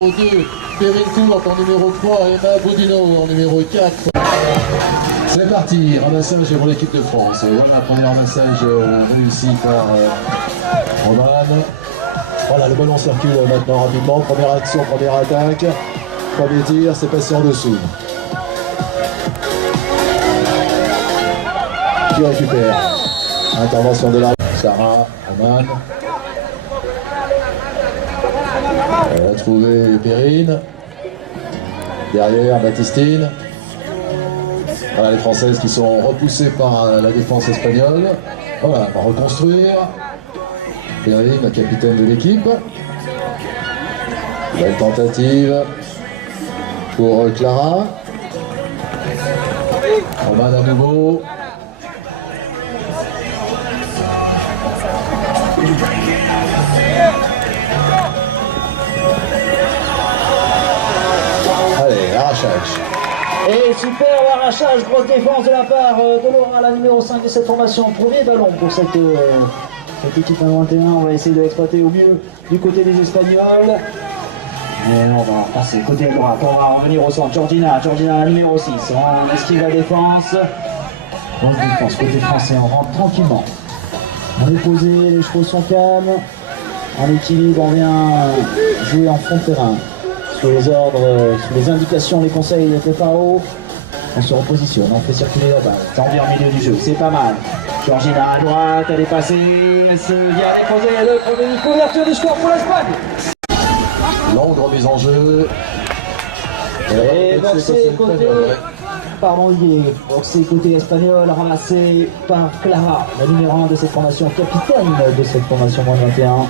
Numéro 2, Perrine Court en numéro 3, Emma Boudinot en numéro 4. C'est parti, ramassage pour l'équipe de France. La première ramassage réussi par Roman. Voilà, le ballon circule maintenant rapidement. Première action, première attaque. Premier tir, c'est passé en dessous. Qui récupère? Intervention de la Sarah, Roman. Elle a trouvé Perrine. Derrière, Baptistine. Voilà les Françaises qui sont repoussées par la défense espagnole. Voilà, on va reconstruire. Perrine, la capitaine de l'équipe. Belle tentative pour Clara. Roman à nouveau. Allez, arrachage. Et superbe arrachage, grosse défense de la part de Laura, la numéro 5 de cette formation. Premier ballon pour cette équipe 21. On va essayer de l'exploiter au mieux du côté des Espagnols. Mais on va passer côté droit. On va revenir au centre. Georgina, la numéro 6. On esquive la défense. Grosse défense côté français. On rentre tranquillement. On est posé, les chevaux sont calmes. En équilibre, on vient jouer en fond de terrain. Sous les ordres, sous les indications, les conseils de Pao, on se repositionne, on fait circuler la balle. Tendu en milieu du jeu, c'est pas mal. Georgina à droite, elle est passée, elle se vient déposer le premier couverture du score pour l'Espagne. Longue remise en jeu. Et boxé côté espagnol, ramassé par Clara, la numéro 1 de cette formation, capitaine de cette formation moins 21.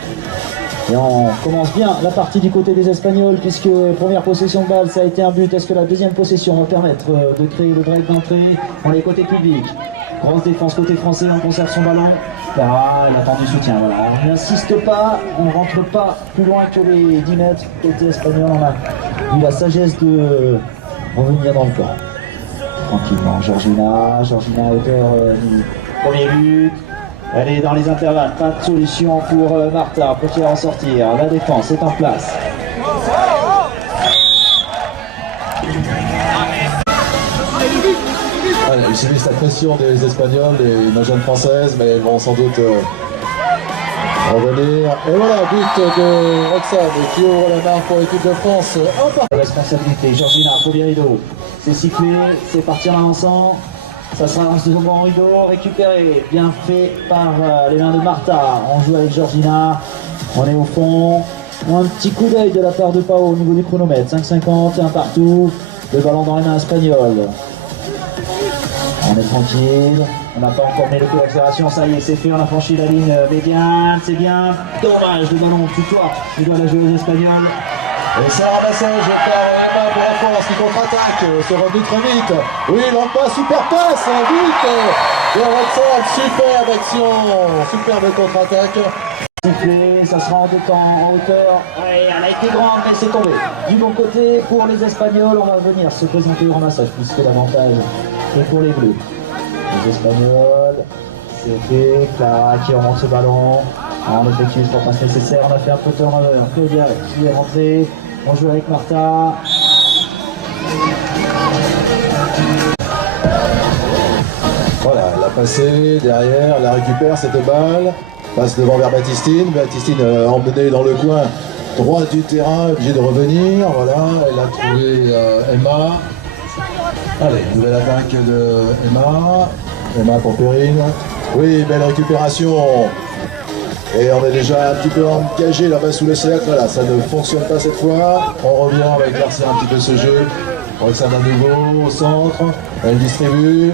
Et on commence bien la partie du côté des Espagnols puisque première possession de balle ça a été un but. Est-ce que la deuxième possession va permettre de créer le break d'entrée? On est côté public. Grosse défense côté français, on conserve son ballon. Clara, elle attend du soutien. Voilà. On n'insiste pas, on ne rentre pas plus loin que les 10 mètres. Côté espagnol, on a eu la sagesse de revenir dans le camp. Tranquillement, Georgina à hauteur du premier but. Elle est dans les intervalles, pas de solution pour Martha, peut-elle en sortir? La défense est en place. Voilà, ils subissent la pression des Espagnols et nos jeunes Françaises, mais elles vont sans doute revenir. Et voilà, but de Roxane qui ouvre la marque pour l'équipe de France. Responsabilité, Georgina, premier rideau. C'est sifflé, c'est parti en avançant. Ça sera un second rideau récupéré, bien fait par les mains de Martha. On joue avec Georgina, on est au fond. Un petit coup d'œil de la part de Pao au niveau du chronomètre. 5,50, un partout. Le ballon dans les mains espagnoles. On est tranquille, on n'a pas encore mis le coup d'accélération, ça y est, c'est fait, on a franchi la ligne médiane, c'est bien. Dommage, le ballon tutoie, il doit la jouer aux Espagnols. Et c'est un ramassage par Emma pour la France qui contre-attaque, c'est revenu très vite. Oui, l'empas, super passe, un but de Roxane, superbe action, superbe contre-attaque. Sifflé, ça sera en deux temps, en hauteur. Ouais, elle a été grande, mais c'est tombé. Du bon côté, pour les Espagnols, on va venir se présenter au ramassage, puisque l'avantage est pour les Bleus. Les Espagnols, c'est fait, Clara qui remonte ce ballon. On effectue le passe nécessaire, on a fait un peu de turnover, Claudia qui est rentrée. On joue avec Martha. Voilà, elle a passé derrière, elle la récupère cette balle. Passe devant vers Baptistine. Baptistine emmenée dans le coin droit du terrain, obligée de revenir. Voilà, elle a trouvé Emma. Allez, nouvelle attaque de Emma. Emma pour Perrine. Oui, belle récupération. Et on est déjà un petit peu engagé là-bas sous le cercle. Voilà, ça ne fonctionne pas cette fois. On revient, on va exercer un petit peu ce jeu. Roxane à nouveau au centre. Elle distribue.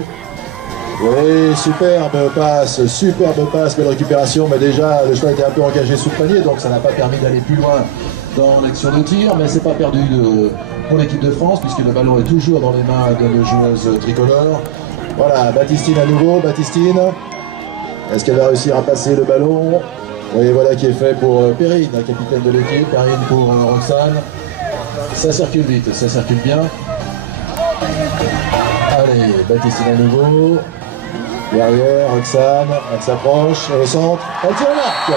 Oui, superbe passe, belle récupération, mais déjà le choix était un peu engagé sous le panier, donc ça n'a pas permis d'aller plus loin dans l'action de tir, mais c'est pas perdu pour l'équipe de France, puisque le ballon est toujours dans les mains de nos joueuses tricolores. Voilà, Baptistine à nouveau, Baptistine. Est-ce qu'elle va réussir à passer le ballon? Oui, voilà qui est fait pour Perrine, la capitaine de l'équipe, Perrine pour Roxane. Ça circule vite, ça circule bien. Allez, Baptistine à nouveau. Derrière, Roxane, elle s'approche, au centre, elle tire l'arc.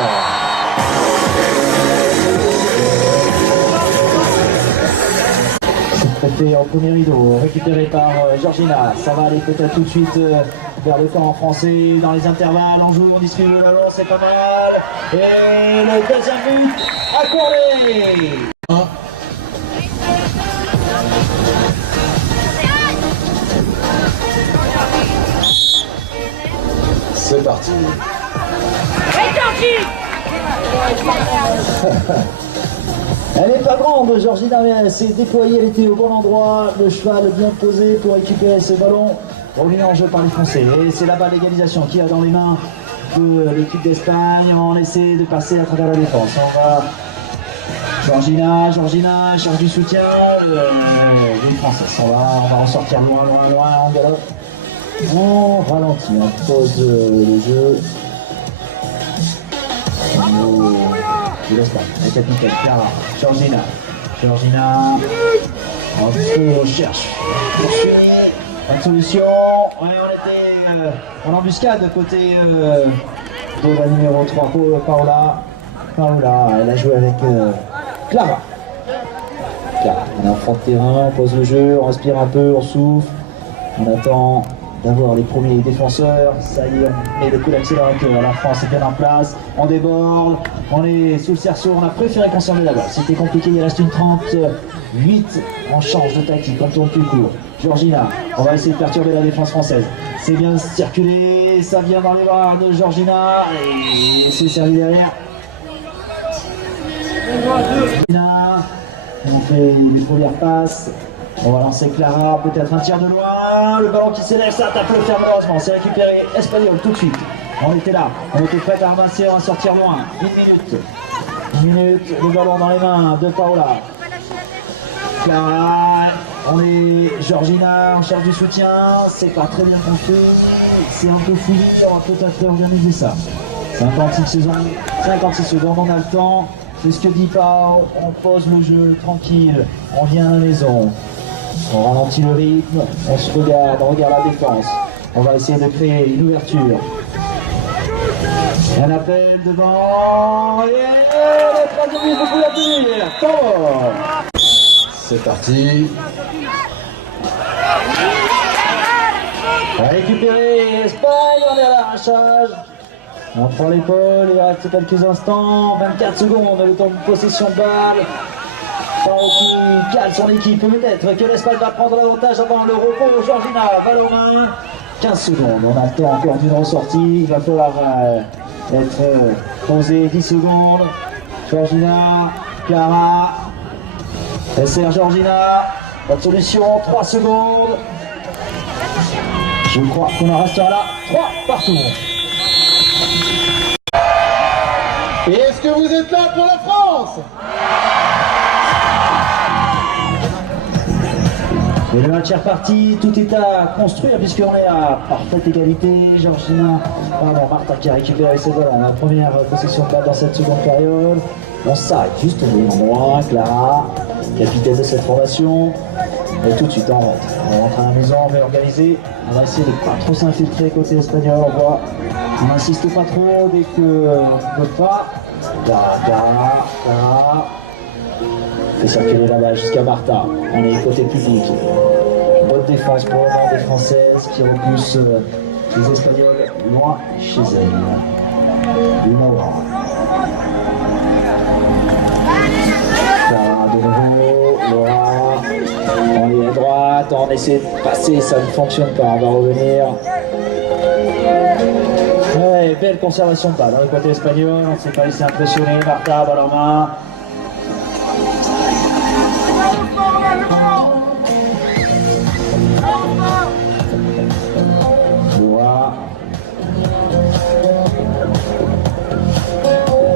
traité en premier rideau, récupéré par Georgina. Ça va aller peut-être tout de suite vers le camp français dans les intervalles. On joue, on distribue le ballon, c'est pas mal. Et le deuxième but accordé. C'est parti. Elle n'est pas grande, Georgina, mais elle s'est déployée, elle était au bon endroit, le cheval bien posé pour récupérer ses ballons, remis en jeu par les Français. Et c'est la balle d'égalisation qui a dans les mains de l'équipe d'Espagne. On essaie de passer à travers la défense. On va Georgina cherche du soutien. Les Français sont là, on va ressortir loin, on galope. On ralentit, on pose le jeu. De l'Espagne, la capitaine Clara, Georgina, on cherche une solution. Ouais, on était en embuscade côté de la numéro 3, Paola, elle a joué avec Clara, on est en fond de terrain, on pose le jeu, on respire un peu, on souffle, on attend d'avoir les premiers défenseurs. Ça y est, on met le coup d'accélérateur. La France est bien en place, on déborde, on est sous le cerceau, on a préféré conserver la balle. C'était compliqué, il reste une 38, on change de tactique, on tourne plus court. Georgina, on va essayer de perturber la défense française. C'est bien circulé, ça vient dans les bras de Georgina, et c'est servi derrière. Georgina, on fait les premières passes. On va lancer Clara, peut-être un tir de loin, le ballon qui s'élève, ça tape le fer malheureusement, c'est récupéré Espagnol tout de suite. On était là, on était prêt à ramasser, on va sortir loin. Une minute, le ballon dans les mains de Paola. Clara, on est Georgina, on cherche du soutien, c'est pas très bien construit, c'est un peu fouillé, on va peut-être organiser ça. 56 secondes, on a le temps, c'est ce que dit Pao, on pose le jeu tranquille, on vient à la maison. On ralentit le rythme, on se regarde, on regarde la défense. On va essayer de créer une ouverture. Un appel devant. Et le troisième but, beaucoup l'appuyer. C'est parti. Récupérer Espagne, on est à l'arrachage. On prend l'épaule, il reste quelques instants. 24 secondes, le temps de possession de balle. Qui cale son équipe, peut-être que l'Espagne va prendre l'avantage avant le repos. Georgina, balle aux mains. 15 secondes, on a le temps encore d'une ressortie. Il va falloir être posé 10 secondes. Georgina, Clara. SR Georgina, pas de solution, 3 secondes. Je crois qu'on en restera là. 3 partout. Et est-ce que vous êtes là pour la France? Et le match est reparti, tout est à construire puisqu'on est à parfaite égalité. Martha qui a récupéré ses ballons. La première possession de balle dans cette seconde période. On s'arrête juste au bon endroit. Clara, capitaine de cette formation. Et tout de suite on rentre. On rentre à la maison, on va organiser. On va essayer de ne pas trop s'infiltrer côté espagnol. On n'insiste pas trop dès qu'on ne peut pas. Clara. Fait circuler la balle jusqu'à Martha. On est côté public. Bonne défense pour le moment des Françaises qui repoussent les Espagnols loin chez elles. Lunaura. Clara de nouveau. Laura. On est à droite. On essaie de passer. Ça ne fonctionne pas. On va revenir. Ouais, belle conservation de balle dans le côté espagnol. On ne s'est pas laissé impressionner. Martha, balle en main.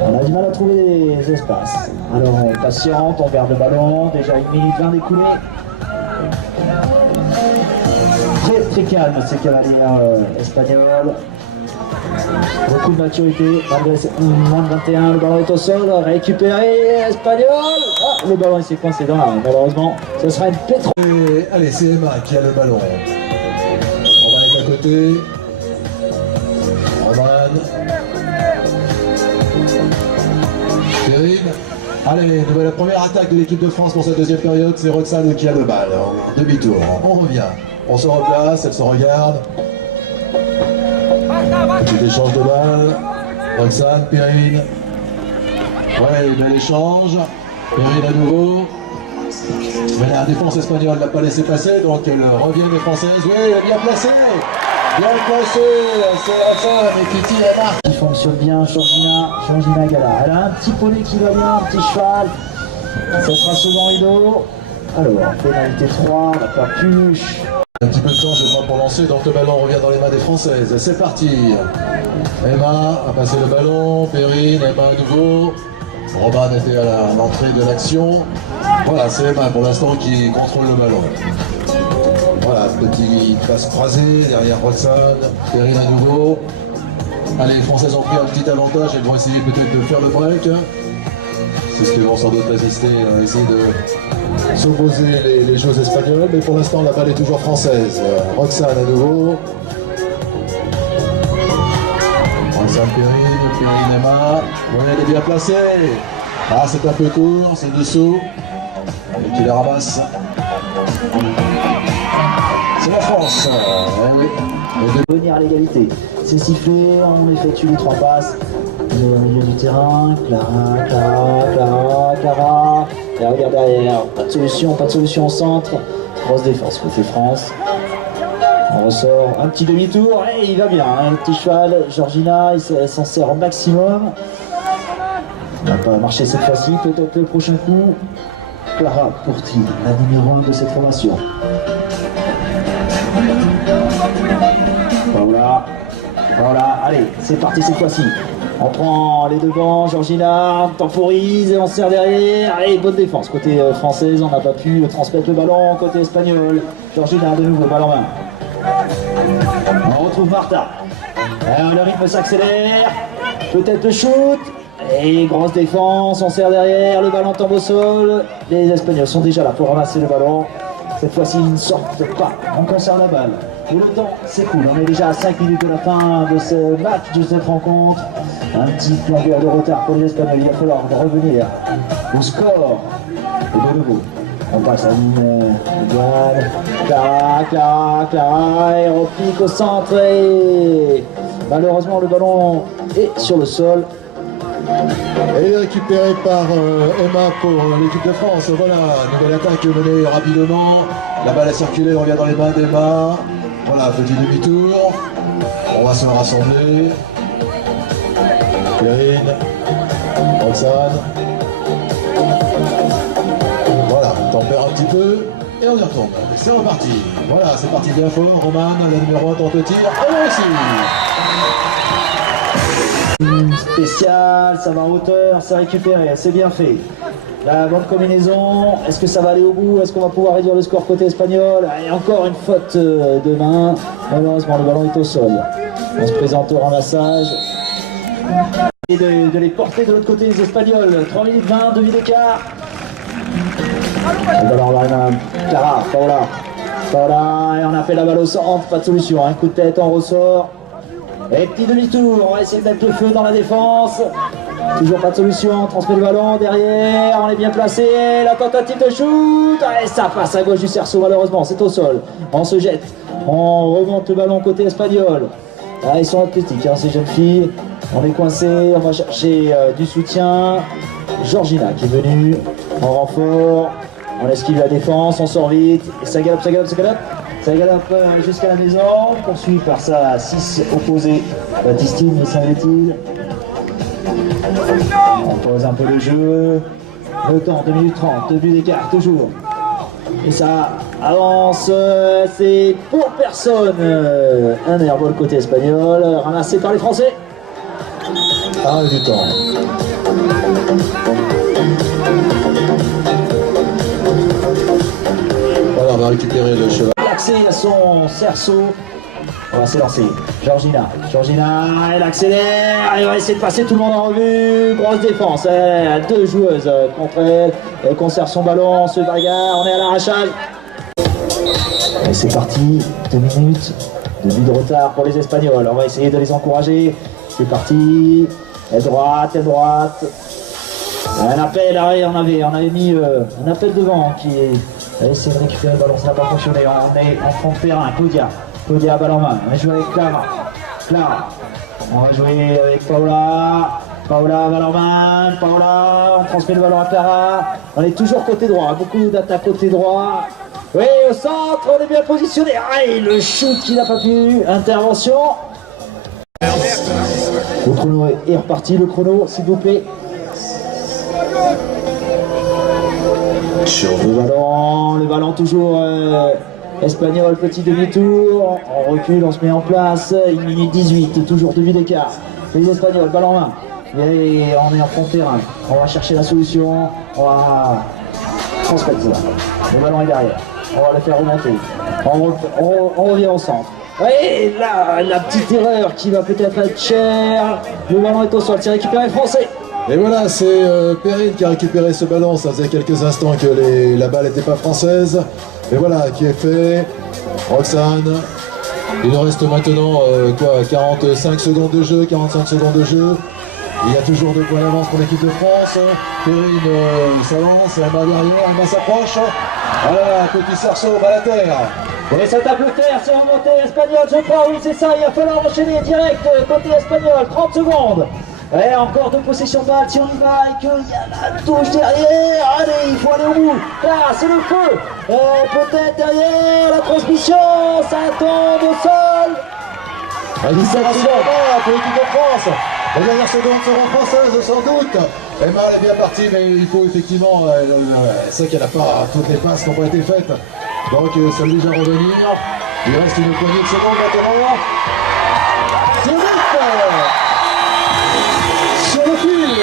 On a du mal à trouver les espaces. Alors on patiente, on garde le ballon, déjà 1 minute 20 d'écoulé. Très calme ces cavalières espagnoles. Beaucoup de maturité, malgré moins de 21, le ballon est au sol, récupéré, espagnol. Ah, le ballon s'est coincé dans la main, malheureusement, ce sera une pétro. Allez, c'est Emma qui a le ballon. On va mettre à côté. Roman. Terrible. Ah, Allez, nouvelle première attaque de l'équipe de France pour cette deuxième période, c'est Roxane qui a le bal en demi-tour. On revient, on se replace, elle se regarde. Petit échange de balles. Roxane, Perrine. Ouais, bel échange. Perrine à nouveau. Mais la défense espagnole ne l'a pas laissé passer, donc elle revient les Françaises. Oui, elle est bien placée. Bien placée, c'est Roxane et qui tire et marque. Il fonctionne bien, Georgina Gala. Elle a un petit poney qui va bien, un petit cheval. Ça sera souvent Ido. Alors, pénalité 3, la capuche. Un petit peu de temps, je crois, pour lancer, donc le ballon revient dans les mains des Françaises. C'est parti. Emma a passé le ballon, Perrine, Emma à nouveau. Roman était à l'entrée de l'action. Voilà, c'est Emma pour l'instant qui contrôle le ballon. Voilà, petit passe croisée derrière Roxane, Perrine à nouveau. Allez, les Françaises ont pris un petit avantage, elles vont essayer peut-être de faire le break. C'est ce que vont sans doute résister, essayer de s'opposer les joueuses espagnoles, mais pour l'instant la balle est toujours française. Roxane à nouveau. Roxane Perrine Emma. Oui, elle est bien placée. Ah, c'est un peu court, c'est dessous. Et qui les ramasse. C'est la France. Oui. Venir à l'égalité. C'est sifflé, on effectue les 3 passes. Au milieu du terrain, Clara. Et regarde derrière, pas de solution au centre. Grosse défense côté France. On ressort un petit demi-tour, et il va bien, hein, le petit cheval, Georgina, elle s'en sert au maximum. On va pas marcher cette fois-ci, peut-être le prochain coup. Clara Pourti, la numéro 1 de cette formation. Voilà, allez, c'est parti cette fois-ci. On prend les devants, Georgina, on temporise et on serre derrière. Allez, bonne défense. Côté française, on n'a pas pu transmettre le ballon. Côté espagnol, Georgina de nouveau, balle en main. On retrouve Martha. Alors, le rythme s'accélère. Peut-être le shoot. Et grosse défense, on serre derrière. Le ballon tombe au sol. Les Espagnols sont déjà là pour ramasser le ballon. Cette fois-ci, ils ne sortent pas. On conserve la balle. Et le temps s'écoule. On est déjà à 5 minutes de la fin de ce match, de cette rencontre. Un petit longueur de retard pour les Espagnols. Il va falloir revenir au score. Et de nouveau, on passe à la ligne Clara, et repique au centre. Et malheureusement, le ballon est sur le sol. Et il est récupéré par Emma pour l'équipe de France. Voilà, nouvelle attaque menée rapidement. La balle a circulé, revient dans les mains d'Emma. Voilà, petit demi-tour. On va se rassembler. Perrine, Roxane. Voilà, on tempère un petit peu et on y retourne. C'est reparti. Voilà, c'est parti bien fort. Roman, la numéro 1 tente le tir. Et réussi. Spécial, ça va en hauteur, c'est récupéré, c'est bien fait. La bonne combinaison, est-ce que ça va aller au bout? Est-ce qu'on va pouvoir réduire le score côté espagnol? Et encore une faute de main. Malheureusement, le ballon est au sol. On se présente au ramassage. Et de les porter de l'autre côté, les Espagnols. 3 minutes 20, demi d'écart. Le ballon dans la main. Clara, Paola, et on a fait la balle au centre, pas de solution. Un coup de tête, on ressort. Et petit demi-tour, on va essayer de mettre le feu dans la défense. Toujours pas de solution, on transmet le ballon derrière, on est bien placé, la tentative de shoot, et ça passe à gauche du cerceau malheureusement, c'est au sol. On se jette, on remonte le ballon côté espagnol. Ah, ils sont athlétiques, hein, ces jeunes filles. On est coincé, on va chercher du soutien. Georgina qui est venue en renfort, on esquive la défense, on sort vite, et ça galope. Ça galope jusqu'à la maison, poursuivi par sa 6 opposée, Baptistine, me semble-t-il. On pose un peu le jeu. Le temps, 2 minutes 30, 2 buts d'écart toujours. Et ça avance, c'est pour personne. Un airball côté espagnol, ramassé par les Français. Ah, du temps. Voilà, on va récupérer le cheval. L'accès à son cerceau. On va s'élancer. Georgina, elle accélère, elle va essayer de passer tout le monde en revue. Grosse défense, deux joueuses contre elle. Elle conserve son ballon, on se bagarre, on est à l'arrachage. Et c'est parti, 2 minutes, 2 buts de retard pour les Espagnols. On va essayer de les encourager. C'est parti, aile droite. Un appel, on avait mis un appel devant qui a essayé de récupérer le ballon, ça n'a pas fonctionné. On est en fond de terrain, Claudia balle en main. On va jouer avec Clara. On va jouer avec Paola, balle en main, on transmet le ballon à Clara. On est toujours côté droit, beaucoup d'attaques côté droit. Oui, au centre, on est bien positionné. Ah, et le shoot qui n'a pas pu, intervention. Le chrono est reparti, s'il vous plaît. Le ballon toujours espagnol, petit demi-tour. On recule, on se met en place. 1 minute 18, toujours 2 buts d'écart. Les Espagnols, ballon en main. Et on est en fond de terrain. On va chercher la solution. On va transmettre ça. Le ballon est derrière. On va le faire remonter. On revient au centre. Et là, la petite erreur qui va peut-être être chère. Le ballon est au sol, c'est récupéré français. Et voilà, c'est Perrine qui a récupéré ce ballon. Ça faisait quelques instants que la balle n'était pas française. Et voilà, qui est fait. Roxane. Il nous reste maintenant 45 secondes de jeu, 45 secondes de jeu. Il y a toujours 2 points d'avance pour l'équipe de France. Perrine s'avance, elle va derrière, elle s'approche. Voilà, petit cerceau, balle à terre. Et ça tape le terre, c'est remonté espagnol, je crois, oui c'est ça, il va falloir enchaîner direct côté espagnol, 30 secondes. Et encore 2 possessions de balle, si on y va et qu'il y a la touche derrière, allez, il faut aller au bout. Là, c'est le feu. Peut-être derrière, la transmission, ça tombe au sol. Accélération pour l'équipe de France. La dernière seconde sera française sans doute. Emma elle est bien partie, mais il faut effectivement, c'est qu'elle n'a pas toutes les passes qui n'ont pas été faites. Donc ça oblige à revenir. Il reste une poignée de secondes maintenant. C'est vite sur le fil.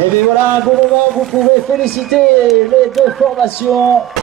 Et bien voilà un bon moment, vous pouvez féliciter les 2 formations.